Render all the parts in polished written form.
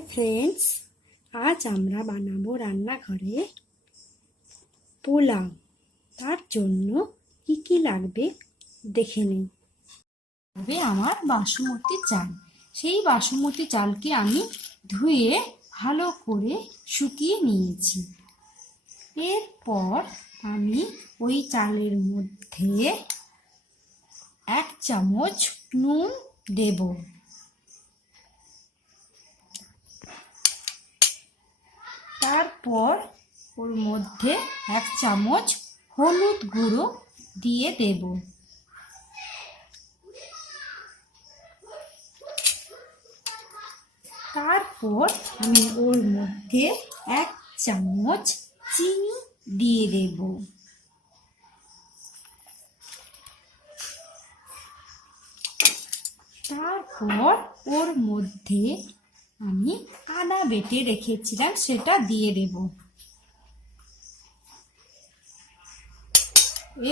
Hi friends, আজ আমরা বানাবো রান্নাঘরে পোলাও। তার জন্য কি কি লাগবে দেখে নিই। তবে আমার বাসমতি চাল, সেই বাসমতি চালকে আমি ধুয়ে ভালো করে শুকিয়ে নিয়েছি। এরপর আমি ওই চালের মধ্যে 1 চামচ নুন দেব। তারপর ওর মধ্যে 1 চামচ হলুদ গুঁড়ো দিয়ে দেব। তারপর আমি ওর মধ্যে 1 চামচ চিনি দিয়ে দেব। তারপর ওর মধ্যে আমি আদা বেটে রেখেছিলাম, সেটা দিয়ে দেব।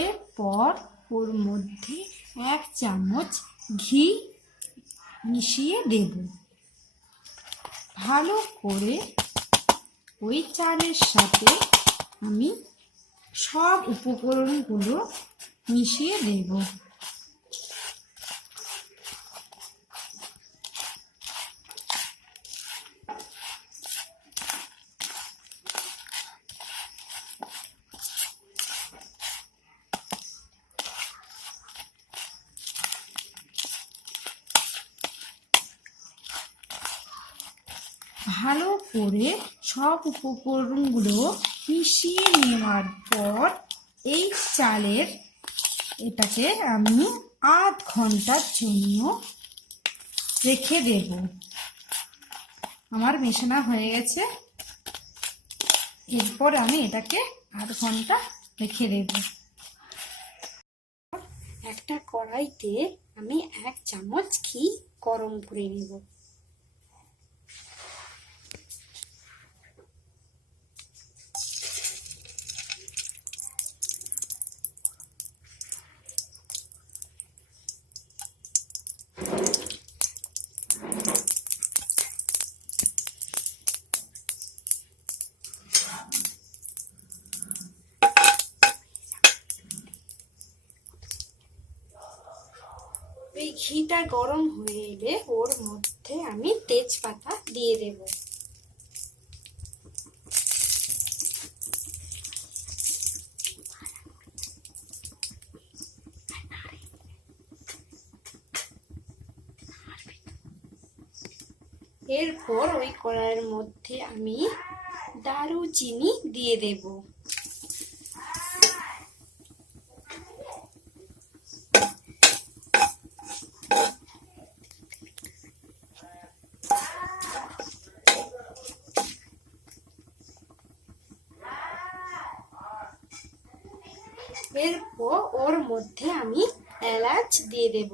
এরপর ওর মধ্যে 1 চামচ ঘি মিশিয়ে দেব। ভালো করে ওই চালের সাথে আমি সব উপকরণগুলো মিশিয়ে দেব। ভালো করে সব উপকরণগুলো মিশিয়ে নেওয়ার পর এই চালের এটাকে আমি আধ ঘন্টার জন্য রেখে দেব। আমার মেশানো হয়ে গেছে। এরপর আমি এটাকে আধ ঘন্টা রেখে দেব। একটা কড়াইতে আমি 1 চামচ ঘি গরম করে নেব। এই ঘিটা গরম হয়ে এলে ওর মধ্যে আমি তেজপাতা দিয়ে দেব। এরপর ওই কড়াইয়ের মধ্যে আমি দারুচিনি দিয়ে দেব। এরপর ওর মধ্যে আমি এলাচ দিয়ে দেব।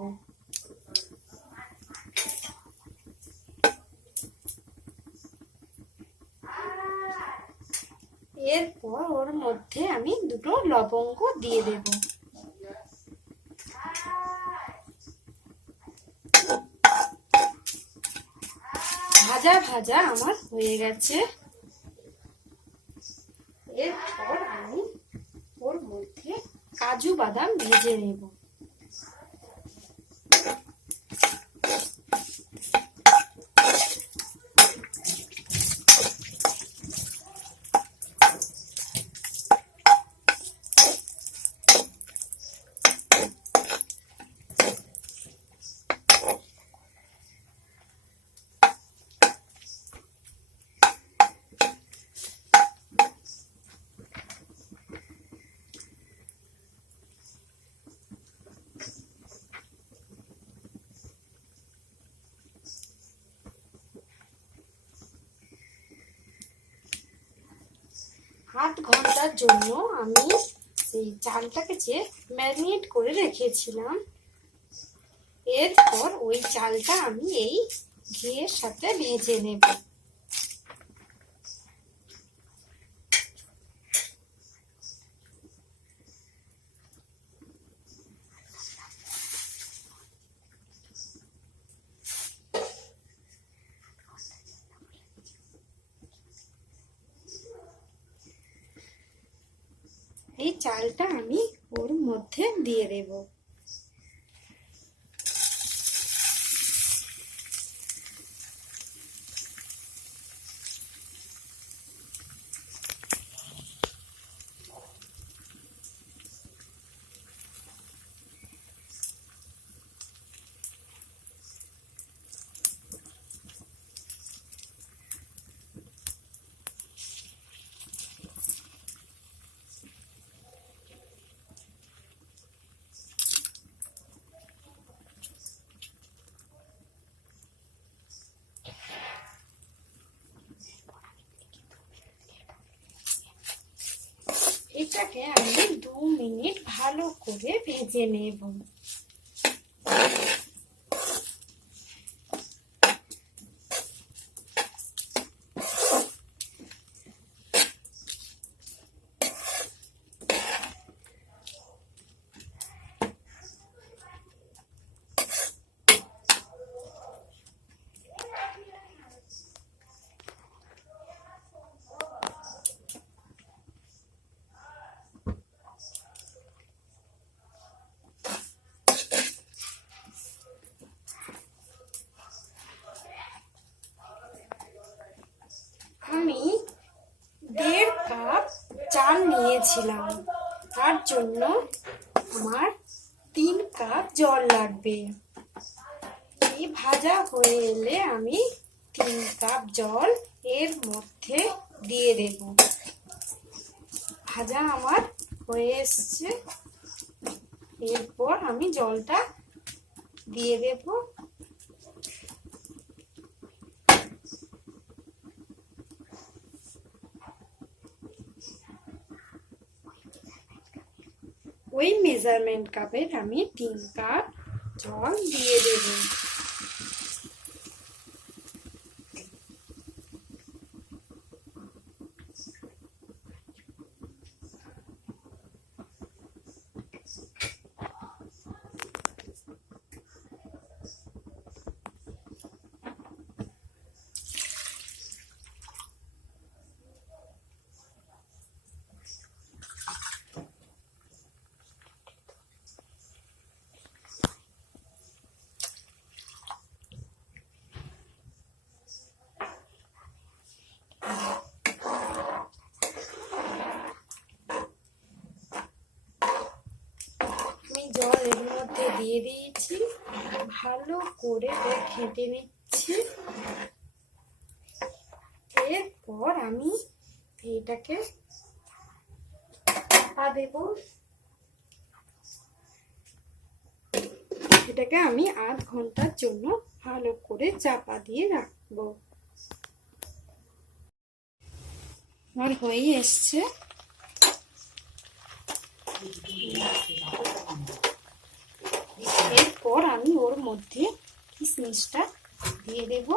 এরপর ওর মধ্যে আমি 2টো লবঙ্গ দিয়ে দেব। ভাজা ভাজা আমার হয়ে গেছে। এরপর আমি ওর মধ্যে কাজু বাদাম ভেজে নেব। আধ ঘন্টার জন্য আমি এই চালটাকে যে ম্যারিনেট করে রেখেছিলাম, এরপর ওই চালটা আমি এই ঘিয়ের সাথে ভেজে নেব। এই চালটা আমি ওর মধ্যে দিয়ে দেব। এটাকে আমি 2 মিনিট ভালো করে ভেজে নেব। আমি 1.5 কাপ চাল নিয়েছিলাম, তার জন্য আমার 3 কাপ জল লাগবে। এই ভাজা হয়ে এলে আমি 3 কাপ জল এর মধ্যে দিয়ে দেব। ভাজা আমার হয়ে এসছে, এরপর আমি জলটা দিয়ে দেব। ওই মেজারমেন্ট কাপের আমি 3 কাপ জল দিয়ে দেব। জল এর মধ্যে দিয়ে দিয়েছি, ভালো করে ঘেঁটে নিচ্ছি। এরপর আমি এটাকে চাপা দেব। এটাকে আমি 1/2 ঘন্টার জন্য ভালো করে চাপা দিয়ে রাখবো। আমার হয়ে এসছে। এরপর আমি ওর মধ্যে কিশমিশটা দিয়ে দেব।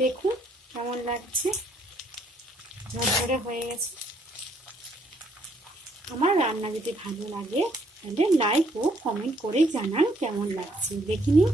দেখুন কেমন লাগছে, ঝরঝরে হয়ে গেছে। আমার রান্না যদি ভালো লাগে তাহলে লাইক ও কমেন্ট করে জানান কেমন লাগছে। দেখিনি।